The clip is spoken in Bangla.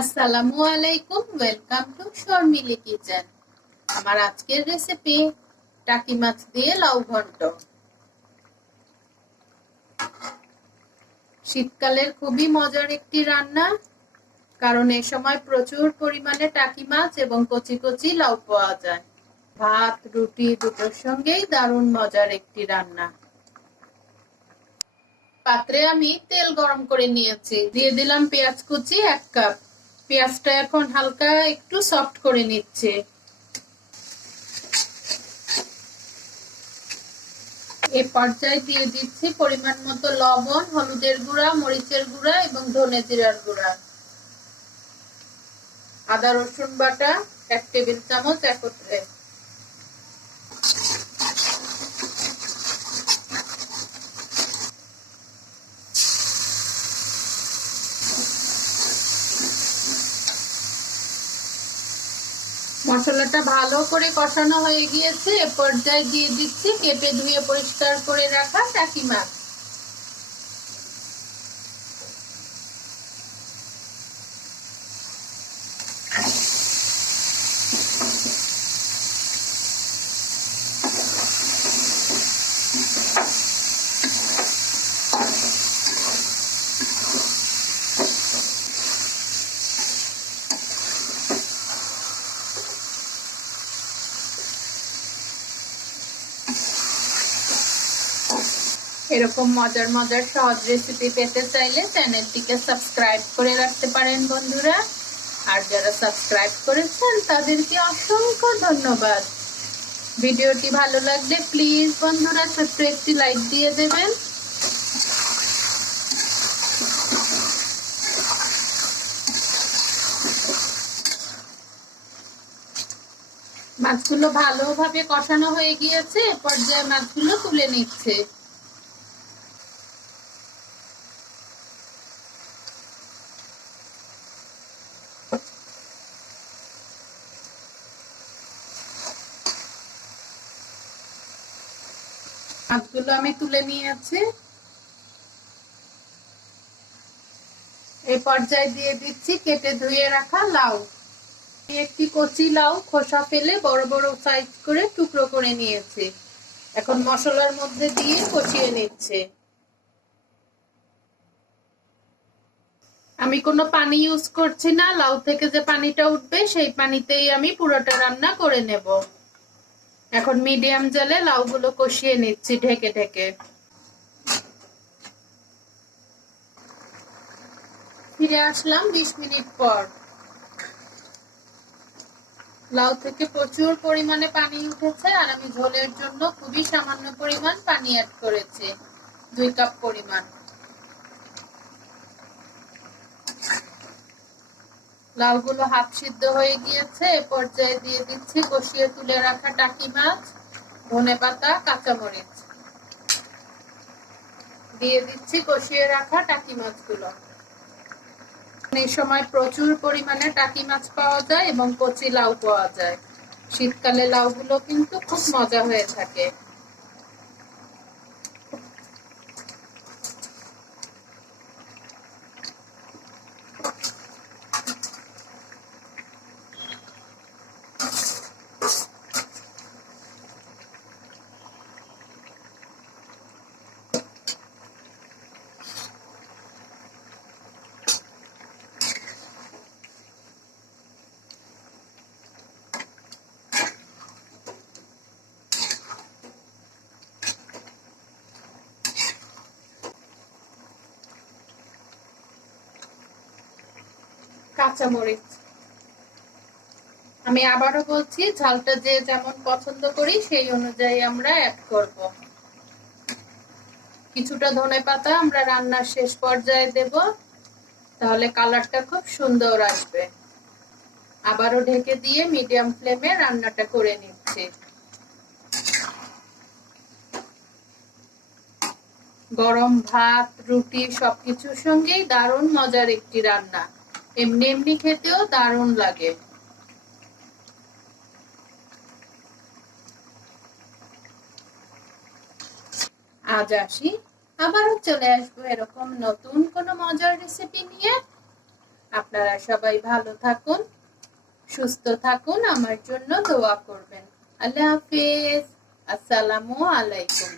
আসসালামু আলাইকুম ওয়েলকাম টু শর্মিলি কিচেন আমার আজকের রেসিপি টাকি মাছ দিয়ে লাউ ঘন্ট। শীতকালের খুবই মজার একটি রান্না, কারণ এই সময় প্রচুর পরিমাণে টাকি মাছ এবং কচি কচি লাউ পাওয়া যায়। ভাত, রুটি দুটোর সঙ্গেই দারুণ মজার একটি রান্না। পাত্রে আমি তেল গরম করে নিয়েছি। দিয়ে দিলাম পেঁয়াজ কুচি এক কাপ। পেঁয়াজটা এখন হালকা একটু সফট করে নিচ্ছে। এ পর্যায়ে দিয়ে দিচ্ছি পরিমাণ মতো লবণ, হলুদের গুঁড়া, মরিচের গুঁড়া এবং ধনে জিরার গুঁড়া। আদা রসুন বাটা এক টেবিল চামচ একত্রে। মশলাটা ভালো করে কষানো হয়ে গিয়েছে, এ পর্যায়ে দিয়ে দিচ্ছি, কেটে ধুয়ে পরিষ্কার করে রাখা টাকি মাছ এরকম মজার মজার সহজ রেসিপি পেতে চাইলে চ্যানেলটিকে সাবস্ক্রাইব করে রাখতে পারেন বন্ধুরা। আর যারা সাবস্ক্রাইব করেছেন, তাদেরকে অসংখ্য ধন্যবাদ। ভিডিওটি ভালো লাগলে প্লিজ বন্ধুরা ছোট্ট একটি লাইক দিয়ে দেবেন। মাছগুলো ভালোভাবে কষানো হয়ে গিয়েছে এ পর্যায়ে মাছগুলো তুলে নিচ্ছে। মাছগুলো আমি তুলে নিয়েছি। এই পর্যায়ে দিয়ে দিচ্ছি কেটে ধুয়ে রাখা লাউ। একটি কচি লাউ খোসা ফেলে বড় বড় সাইজ করে টুকরো করে নিয়েছি। এখন মশলার মধ্যে দিয়ে কষিয়ে নিচ্ছে। আমি কোনো পানি ইউজ করছি না, লাউ থেকে যে পানিটা উঠবে সেই পানিতেই আমি পুরোটা রান্না করে নেব। এখন মিডিয়াম জালে লাউগুলো কষিয়ে নিচ্ছি ঢেকে ঢেকে। ফিরে আসলাম বিশ মিনিট পর। লাউ থেকে প্রচুর পরিমাণে পানি উঠেছে আর আমি ঝোলের জন্য খুবই সামান্য পরিমাণ পানি অ্যাড করেছি, দুই কাপ পরিমাণ। লাউগুলো হাফ সিদ্ধ হয়ে গিয়েছে, এ পর্যায়ে দিয়ে দিচ্ছি কষিয়ে তুলে রাখা টাকি মাছ, ধনে পাতা, কাঁচামরিচ। দিয়ে দিচ্ছি কষিয়ে রাখা টাকি মাছগুলো। এই সময় প্রচুর পরিমাণে টাকি মাছ পাওয়া যায় এবং কচি লাউ পাওয়া যায়। শীতকালে লাউগুলো কিন্তু খুব মজা হয়ে থাকে। কাঁচামরিচ। আমি আবারও বলছি, ঝালটা যে যেমন পছন্দ করি, সেই অনুযায়ী আমরা অ্যাড করব। কিছুটা ধনে পাতা আমরা রান্নার শেষ পর্যায়ে দেব, তাহলে কালারটা খুব সুন্দর আসবে। আবারও ঢেকে দিয়ে মিডিয়াম ফ্লেমে রান্নাটা করে নিচ্ছি। গরম ভাত, রুটি সবকিছুর সঙ্গেই দারুণ মজার একটি রান্না। এমনি এমনি খেতেও দারুণ লাগে। আজ আসি, আবারও চলে আসব এরকম নতুন কোনো মজার রেসিপি নিয়ে। আপনারা সবাই ভালো থাকুন, সুস্থ থাকুন, আমার জন্য দোয়া করবেন। আল্লাহ হাফিজ, আসসালামু আলাইকুম।